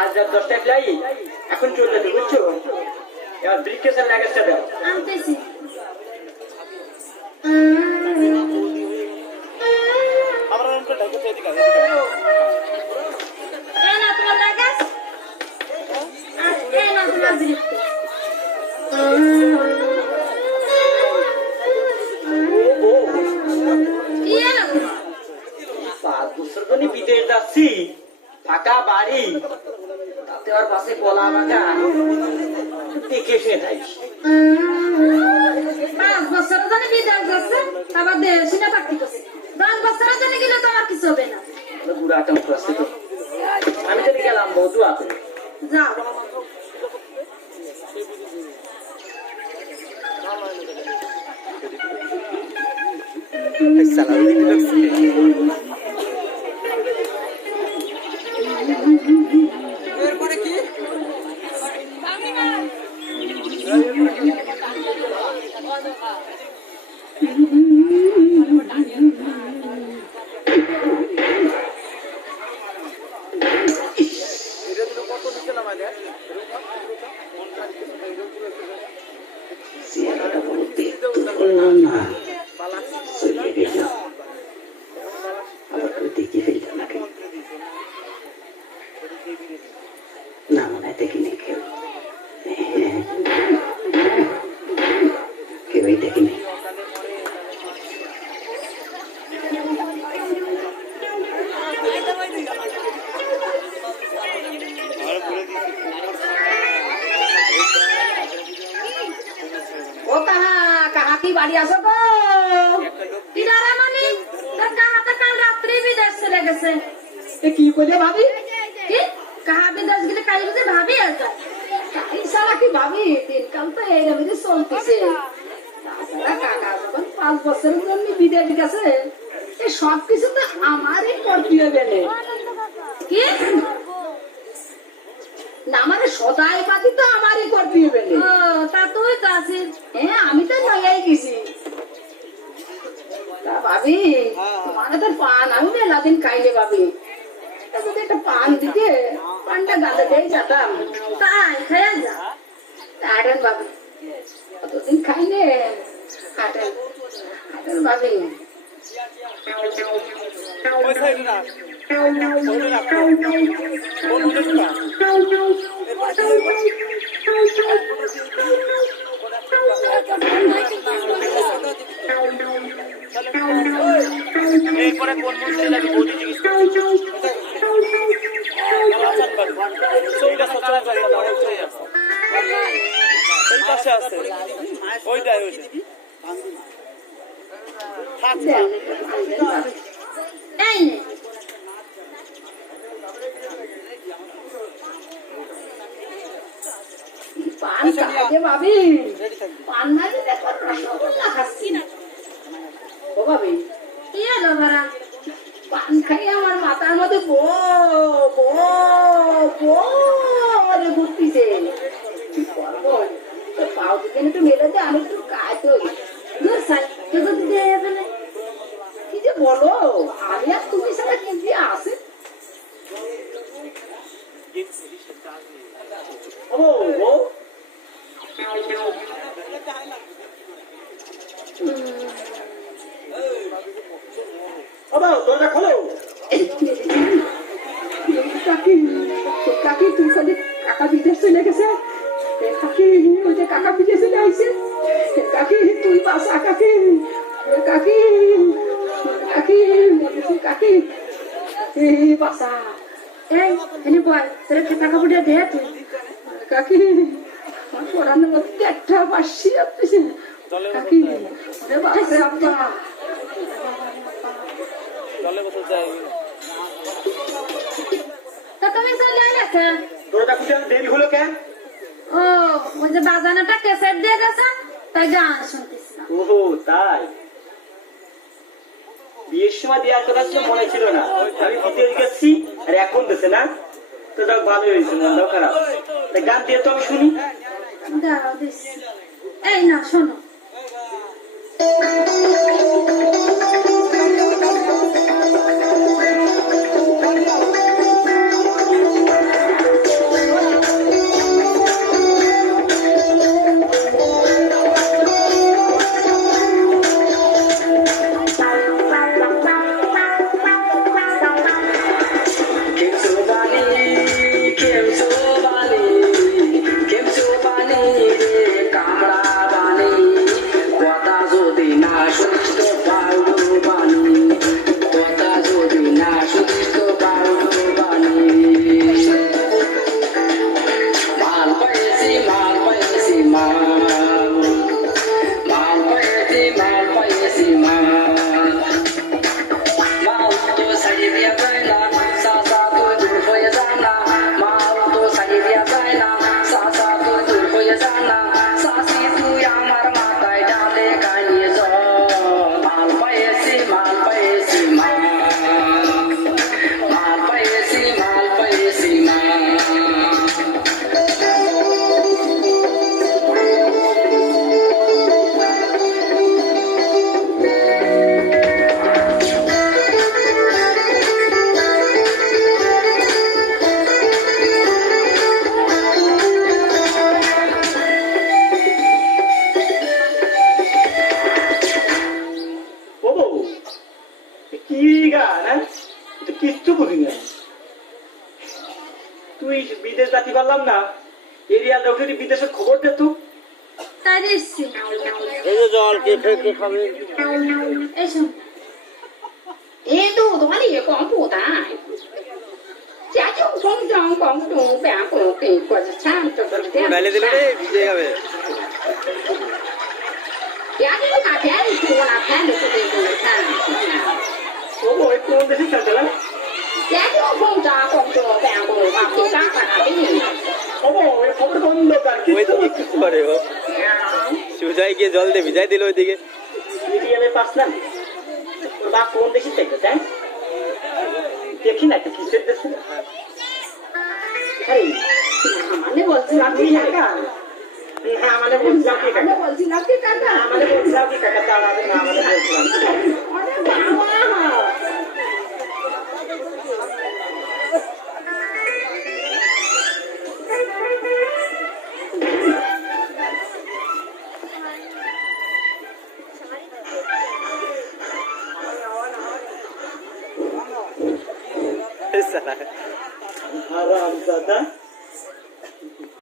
আজ রাত 10টায় ফ্লাই, এখন চলে যেতে বুঝছো? এবার ব্রিকেশন লাগেজটা দাও। আনতেছি। এই না তোমার লাগেজ, আর এই না তোমার ব্রিকেস। কি এলো? 5 বছর ধরে বিদেশ যাচ্ছি, ফাঁকা বাড়ি, তাতে আর পাশে গলা বাঁকা, দেখে শুনে থাকি। 5 বছর ধরে বিদেশ যাচ্ছে, আবার দেশে না থাকতে করছে। 10 বছর ধরে গেলে তো আর কিছু হবে না। বুড়া কাম করছে তো, আমি চলে গেলাম বৌদু আপনি যাও। না মনে হয় দেখিনি কেউ, কেউই দেখিনি। ও কাহা কাহা কি বাড়ি আসো গো? কিনারে মানে তোর কাহাটা কাল রাত্রি বিদেশ চলে গেছে। কি করলে ভাবি? কি কাহা বিদেশ গেলে কাল বুঝে ভাবি আসবে। এই সারা কি ভাবি, দিনকাল তো এইরকমই চলতেছে। তাছাড়া কাকা যখন 5 বছরের জন্য বিদেশ গেছে, এই সবকিছু তো আমারই করতে হবে। কি না মানে সদাই পাতি তো আমারই করতে হবে। ও তা তুই তো আছিস। হ্যাঁ আমি তো নয়াই গেছি। তা ভাবি মানে তোর পান আমি মেলা দিন খাইলে ভাবি, তা যদি একটা পান দিতে পানটা গালে দিয়ে যেতাম। তাই খেয়ে যা। হাটেন ভাবি, কতদিন খাইলে। হাটেন হাটেন ভাবি। এরপরে কোন মন্দিরে যাবি বৌদি জিজ্ঞেস ওই পাশে আছে, ওইটাই ওইটা এই নে পান খাইতে ভাবি, পান না দিলে রসগোল্লা খাচ্ছি না। ও ভাবি কি এলো ভাড়া? পান খাই আমার মাথার মধ্যে ঘুরতেছে। কি করবো? তো পাও দিকে একটু মেলে দে, আমি একটু কাজ হই। কি যে বলো, আমি আর তুমি ছাড়া কি দিয়ে আসে। ও ও দরজা খোলো। কাকি কাকি তুই খালি কাকা বিদেশ চলে গেছে। কাকি ওই যে কাকা বিদেশ চলে আইছে। কাকি তুই বাসা কাকি, কাকি কাকি কাকি বাসা। এই এনে বল তোর টাকা পড়ে দে তুই। কাকি আমার পড়ানোর মধ্যে একটা বাসি আপনি। কাকি বাসে আপা চলে বসে যাই। তা তুমি চলে আইলে কেন? তোরটা খুঁজে দেরি হলো কেন? ও ওই যে বাজানোটা ক্যাসেট দিয়ে গেছে, তাই গান শুনতেছিলাম। ওহো তাই, বিয়ের সময় দেওয়ার কথা ছিল মনে ছিল না। আমি বিদেশ গেছি আর এখন দেশে না, তো যাক ভালো হয়েছে, মনটাও খারাপ। তাই গান দিয়ে তো আমি শুনি। দাঁড়াও দিচ্ছি। এই না শোনো। তুই বিদেশ যাতে পারলাম না এরিয়া দেখে বিদেশের খবর দে তুই তাই রে এসছি। এই যে জল কে খাবে এসো। এ তো তোমার ইয়ে কম পোতায়।家就从中广东办公给过去产这个的。 ডাইলে দিলে রে ভিজে যাবে家里那天你说那天的是这个产。 ও ওই কোন দেশে খেলতে লাগে家就从中广东办公把给干干的。 ও ওই খবর বন্ধ কর ওই দিকে কি করে ও সুজাই গিয়ে জল দিয়ে ভিজাই দিল ওইদিকে মিডিয়ামে পাস না ওর বাপ কোন দেশে থেকে তাই দেখি না কি কিসের দেশে আরে মানে বলছিলাম কি কাকা হ্যাঁ মানে বলছিলাম কি কাকা বলছিলাম কি কাকা মানে বলছিলাম কি কাকা তার আগে না মানে বলছিলাম আরে বাবা সালা আরাম দাদা